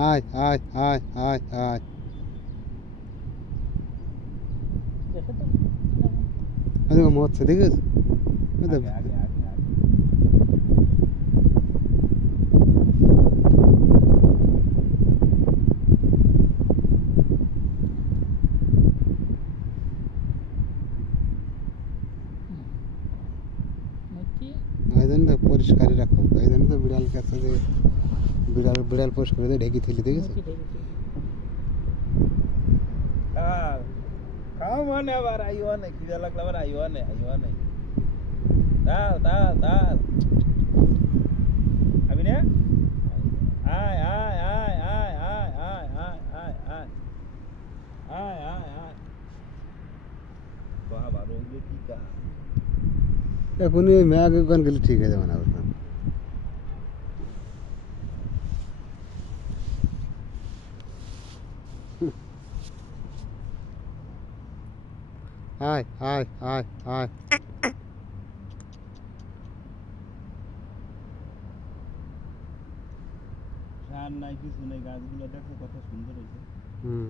আয় আয় আয় আয় আয় দেখে তো দেখো মরছে দেখিস আগে আগে আগে আগে নাকি এই জন্য তো পরিষ্কারই রাখো এই জন্য তো বিড়াল কাছে যে বিড়াল বিড়াল পরিষ্কার করে ঢেকে থিলি দেখিস মুখি ঢেকেছে কাল খাও মানে আবার আইও না খিদা লাগলে আবার আইও না তাল তাল তাল আমি না আয় আয় আয় আয় আয় আয় আয় আয় আয় আয় আয় আয় বাবা রোগে কি কা এখনই ওই ম্যাগ গান গেলে ঠিক হয়ে যাবে না অবস্থা আয় আয় আয় আয় সার নাই কিছু নাই গাছগুলো দেখো কত সুন্দর হয়েছে হুম